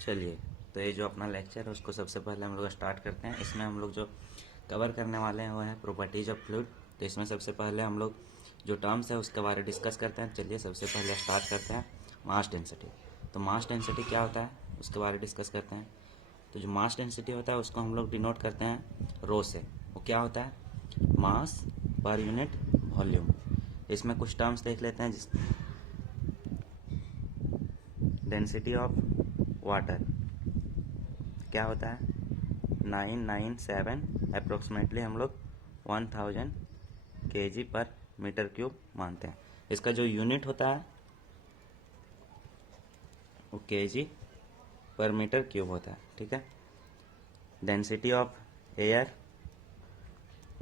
चलिए, तो ये जो अपना लेक्चर है उसको सबसे पहले हम लोग स्टार्ट करते हैं। इसमें हम लोग जो कवर करने वाले हैं वो है प्रॉपर्टीज ऑफ फ्लूइड। तो इसमें सबसे पहले हम लोग जो टर्म्स है उसके बारे में डिस्कस करते हैं। चलिए सबसे पहले स्टार्ट करते हैं मास डेंसिटी। तो मास डेंसिटी क्या होता है उसके बारे में डिस्कस करते हैं। तो जो मास डेंसिटी होता है उसको हम लोग डिनोट करते हैं रो से। वो क्या होता है? मास पर यूनिट वॉल्यूम। इसमें कुछ टर्म्स देख लेते हैं। जिस डेंसिटी ऑफ वाटर क्या होता है? 997 अप्रोक्सीमेटली हम लोग 1000 kg पर मीटर क्यूब मानते हैं। इसका जो यूनिट होता है वो kg पर मीटर क्यूब होता है। ठीक है। डेंसिटी ऑफ एयर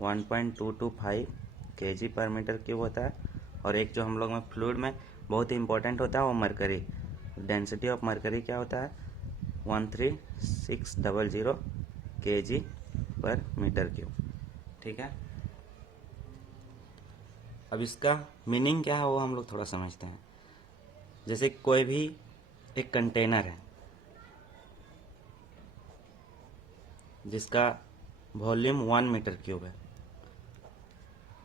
1.225 kg पर मीटर क्यूब होता है। और एक जो हम लोग में फ्लूइड में बहुत ही इंपॉर्टेंट होता है वो मरकरी। डेंसिटी ऑफ मरकरी क्या होता है? 13600 kg पर मीटर क्यूब। ठीक है। अब इसका मीनिंग क्या है वो हम लोग थोड़ा समझते हैं। जैसे कोई भी एक कंटेनर है जिसका वॉल्यूम 1 मीटर क्यूब है,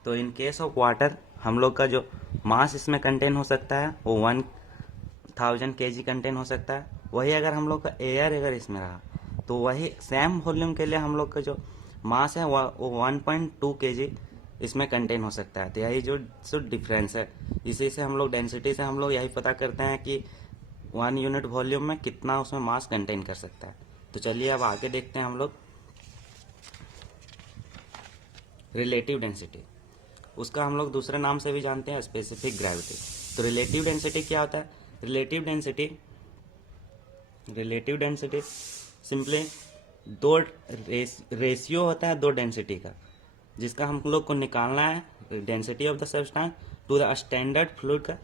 तो इन केस ऑफ वाटर हम लोग का जो मास इसमें कंटेन हो सकता है वो 1000 kg कंटेन हो सकता है। वही अगर हम लोग का एयर अगर इसमें रहा तो वही सेम वॉल्यूम के लिए हम लोग का जो मास है वो 1.2 kg इसमें कंटेन हो सकता है। तो यही जो डिफरेंस है, इसी से हम लोग डेंसिटी से हम लोग यही पता करते हैं कि 1 यूनिट वॉल्यूम में कितना उसमें मास कंटेन कर सकता है। तो चलिए अब आगे देखते हैं हम लोग रिलेटिव डेंसिटी। उसका हम लोग दूसरे नाम से भी जानते हैं स्पेसिफिक ग्रेविटी। तो रिलेटिव डेंसिटी क्या होता है? रिलेटिव डेंसिटी सिंपली दो रेशियो होता है दो डेंसिटी का, जिसका हम लोग को निकालना है density of the substance to the standard fluid का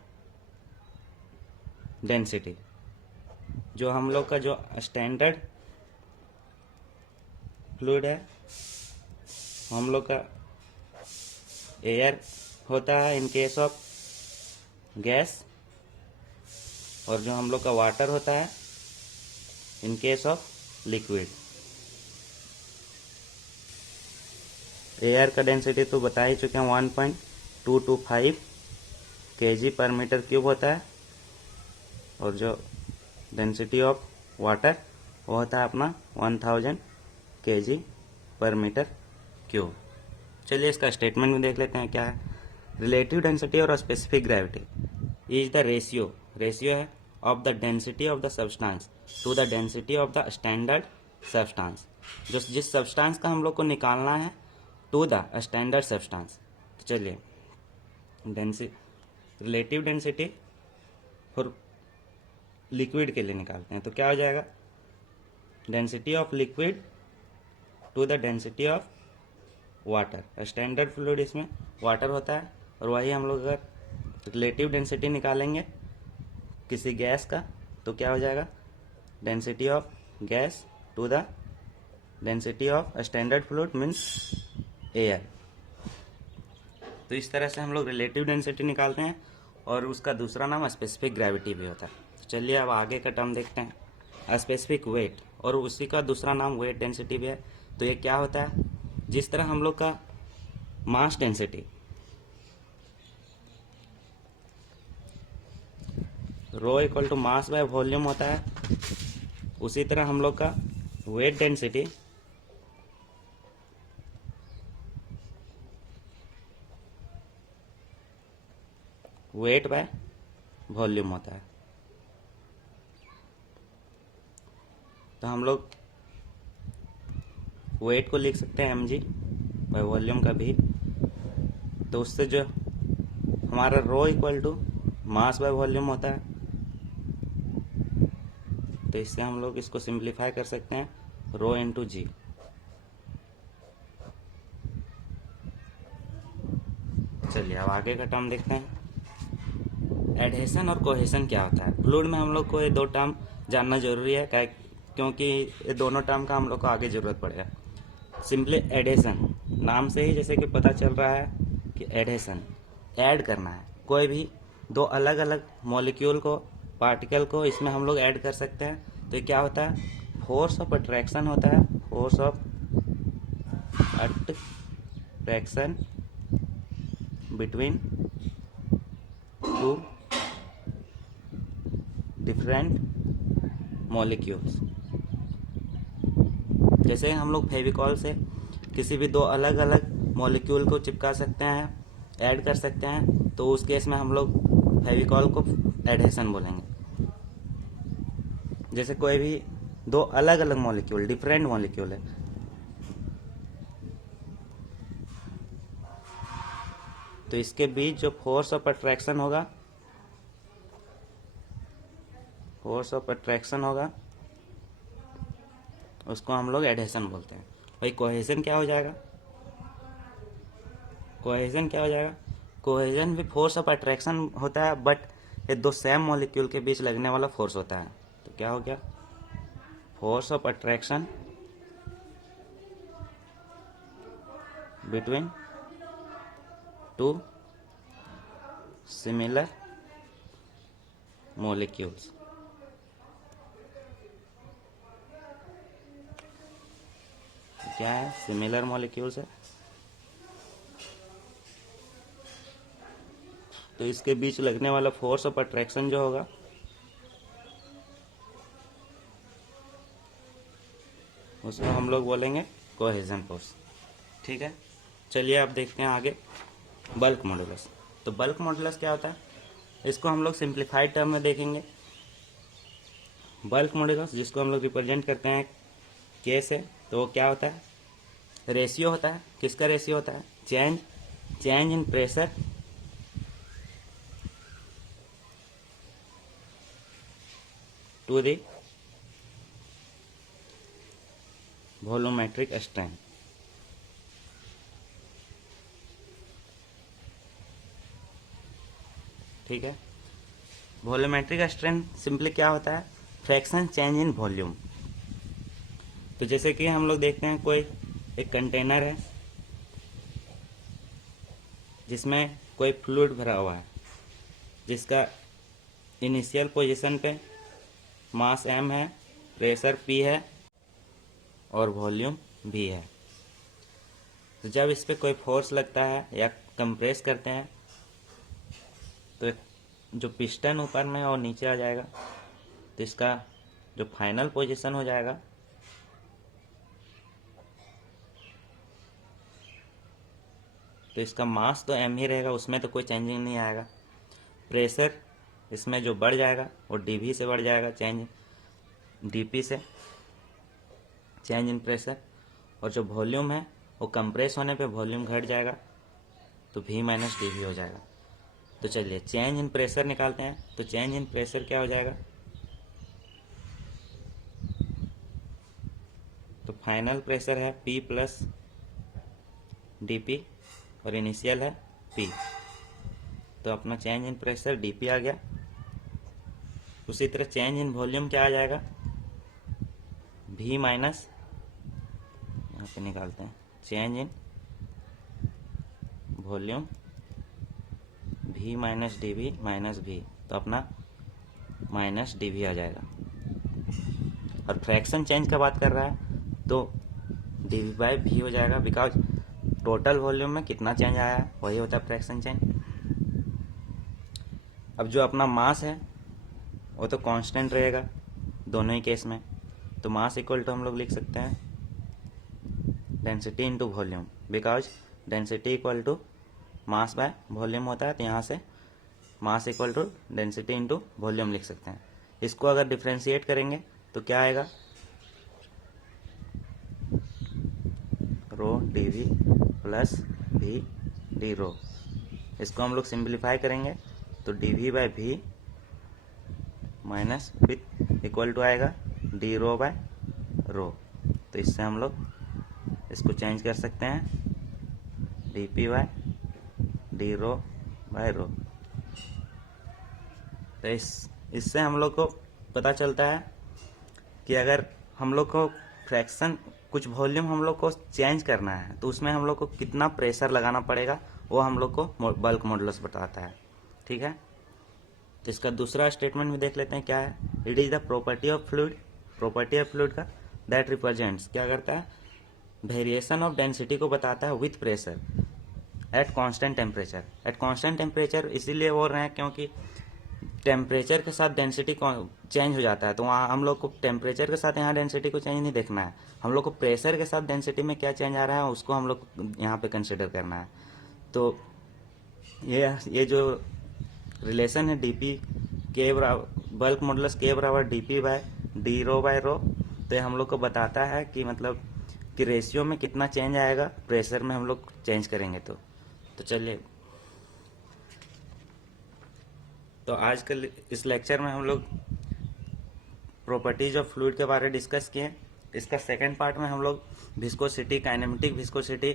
डेंसिटी। जो हम लोग का जो स्टैंडर्ड फ्लूइड है हम लोग का एयर होता है इन केस ऑफ गैस, और जो हम लोग का वाटर होता है in case of liquid. Air का डेंसिटी तो बता ही चुके हैं 1.225 kg पर मीटर क्यूब होता है, और जो डेंसिटी ऑफ वाटर वो होता है अपना 1000 kg पर मीटर क्यूब। चलिए इसका स्टेटमेंट में देख लेते हैं क्या है। रिलेटिव डेंसिटी और specific gravity is the ratio है of the density of the substance to the density of the standard substance. जो जिस सब्सटेंस का हम लोग को निकालना है टू द स्टैंडर्ड सब्सटेंस। तो चलिए रिलेटिव डेंसिटी फॉर लिक्विड के लिए निकालते हैं। तो क्या हो जाएगा? Density of liquid to the density of water. Standard fluid इसमें वाटर होता है, और वही हम लोग अगर रिलेटिव डेंसिटी निकालेंगे किसी गैस का तो क्या हो जाएगा? Density of gas to the density of standard fluid means air. तो इस तरह से हम लोग रिलेटिव डेंसिटी निकालते हैं, और उसका दूसरा नाम स्पेसिफिक ग्रेविटी भी होता है। तो चलिए अब आगे का टर्म देखते हैं स्पेसिफिक वेट, और उसी का दूसरा नाम वेट डेंसिटी भी है। तो ये क्या होता है? जिस तरह हम लोग का mass density rho equal to mass by volume होता है, उसी तरह हम लोग का weight density weight by volume होता है। तो हम लोग वेट को लिख सकते हैं mg बाय वॉल्यूम का भी। तो उससे जो हमारा rho equal to mass by volume होता है, तो इससे हम लोग इसको सिंप्लीफाई कर सकते हैं रो इंटू जी। चलिए अब आगे का टर्म देखते हैं एडहेशन और कोहेशन क्या होता है। फ्लूइड में हम लोग को ये दो टर्म जानना जरूरी है, क्योंकि ये दोनों टर्म का हम लोग को आगे ज़रूरत पड़ेगा। सिंपली एडेशन, नाम से ही जैसे कि पता चल रहा है कि एडेशन ऐड करना है। कोई भी दो अलग अलग मॉलिक्यूल को पार्टिकल को इसमें हम लोग ऐड कर सकते हैं, तो ये क्या होता है, फोर्स ऑफ अट्रैक्शन होता है, force of attraction between two different molecules. जैसे हम लोग फेविकॉल से किसी भी दो अलग अलग मॉलिक्यूल को चिपका सकते हैं, ऐड कर सकते हैं, तो उस केस में हम लोग फेविकॉल को एडहेशन बोलेंगे। जैसे कोई भी दो अलग अलग मॉलिक्यूल, डिफरेंट मॉलिक्यूल है, तो इसके बीच जो फोर्स ऑफ अट्रैक्शन होगा, फोर्स ऑफ अट्रैक्शन होगा, उसको हम लोग एडहेशन बोलते हैं। भाई कोहेजन क्या हो जाएगा, कोहेजन क्या हो जाएगा, कोहेजन भी फोर्स ऑफ अट्रैक्शन होता है, बट ये दो सेम मॉलिक्यूल के बीच लगने वाला फोर्स होता है। तो क्या हो गया, force of attraction between two similar molecules. क्या है, सिमिलर मॉलिक्यूल्स है, तो इसके बीच लगने वाला फोर्स ऑफ अट्रैक्शन जो होगा उसको हम लोग बोलेंगे कोहेजन फोर्स। ठीक है, चलिए अब देखते हैं आगे बल्क मॉडुलस। तो बल्क मॉडुलस क्या होता है, इसको हम लोग सिंप्लीफाइड टर्म में देखेंगे। बल्क मॉडुलस जिसको हम लोग रिप्रेजेंट करते हैं के से, तो वो क्या होता है, रेशियो होता है। किसका रेशियो होता है, change in pressure to the volumetric strength. ठीक है, वॉल्यूमेट्रिक स्ट्रेंथ सिंपली क्या होता है, फ्रैक्शन चेंज इन वॉल्यूम। तो जैसे कि हम लोग देखते हैं कोई एक कंटेनर है जिसमें कोई फ्लूइड भरा हुआ है, जिसका इनिशियल पोजीशन पे मास m है, प्रेशर p है और वॉल्यूम v है। तो जब इस पे कोई फोर्स लगता है या कंप्रेस करते हैं तो जो पिस्टन ऊपर में और नीचे आ जाएगा, तो इसका जो फाइनल पोजीशन हो जाएगा तो इसका मास तो m ही रहेगा, उसमें तो कोई चेंजिंग नहीं आएगा। प्रेशर इसमें जो बढ़ जाएगा वो dv से बढ़ जाएगा, चेंज dp से, चेंज इन प्रेशर। और जो वॉल्यूम है वो कंप्रेस होने पे वॉल्यूम घट जाएगा, तो v माइनस dv हो जाएगा। तो चलिए चेंज इन प्रेशर निकालते हैं। तो चेंज इन प्रेशर क्या हो जाएगा, तो फाइनल प्रेशर है p प्लस dp और इनिशियल है p, तो अपना चेंज इन प्रेशर dp आ गया। उसी तरह चेंज इन वॉल्यूम क्या आ जाएगा, v माइनस, यहाँ पे निकालते हैं, change in volume v minus dv minus v, तो अपना माइनस dv आ जाएगा। और फ्रैक्शन चेंज का बात कर रहा है तो dv बाई v हो जाएगा, बिकॉज टोटल वॉल्यूम में कितना चेंज आया है वही होता है फ्रैक्शन चेंज। अब जो अपना मास है वो तो कांस्टेंट रहेगा दोनों ही केस में, तो मास इक्वल टू हम लोग लिख सकते हैं density into volume, because density equal to mass by volume होता है, तो यहाँ से mass equal to density into volume लिख सकते हैं। इसको अगर डिफ्रेंशिएट करेंगे तो क्या आएगा, rho dv plus v D rho. इसको हम लोग सिंप्लीफाई करेंगे तो dv by v minus with equal to आएगा डी रो बाय रो। तो इससे हम लोग इसको चेंज कर सकते हैं dp bye D rho by rho. तो इससे हम लोग को पता चलता है कि अगर हम लोग को फ्रैक्शन कुछ वॉल्यूम हम लोग को चेंज करना है तो उसमें हम लोग को कितना प्रेशर लगाना पड़ेगा वो हम लोग को बल्क मॉडुलस बताता है। ठीक है, तो इसका दूसरा स्टेटमेंट भी देख लेते हैं क्या है, it is the property of fluid property of fluid का दैट रिप्रेजेंट्स क्या करता है, वेरिएशन ऑफ डेंसिटी को बताता है with pressure at constant temperature. At constant temperature इसीलिए बोल रहे हैं क्योंकि टेम्परेचर के साथ डेंसिटी चेंज हो जाता है, तो वहाँ हम लोग को टेम्परेचर के साथ यहाँ डेंसिटी को चेंज नहीं देखना है, हम लोग को प्रेशर के साथ डेंसिटी में क्या चेंज आ रहा है उसको हम लोग यहाँ पे कंसिडर करना है। तो ये जो रिलेशन है डी पी के बल्क मॉडुलस के बराबर D P bye D rho by rho, तो ये हम लोग को बताता है कि मतलब कि रेशियो में कितना चेंज आएगा प्रेशर में हम लोग चेंज करेंगे। तो चलिए, तो आजकल इस लेक्चर में हम लोग प्रॉपर्टीज ऑफ फ्लूइड के बारे में डिस्कस किए। इसका सेकंड पार्ट में हम लोग विस्कोसिटी, काइनेमेटिक विस्कोसिटी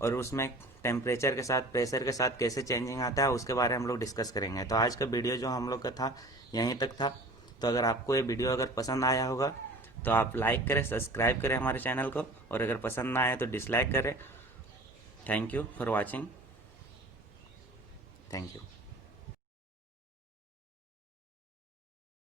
और उसमें टेम्परेचर के साथ प्रेशर के साथ कैसे चेंजिंग आता है उसके बारे में हम लोग डिस्कस करेंगे। तो आज का वीडियो जो हम लोग का था यहीं तक था। तो अगर आपको ये वीडियो अगर पसंद आया होगा तो आप लाइक करें, सब्सक्राइब करें हमारे चैनल को, और अगर पसंद ना आए तो डिसलाइक करें। Thank you for watching. Thank you.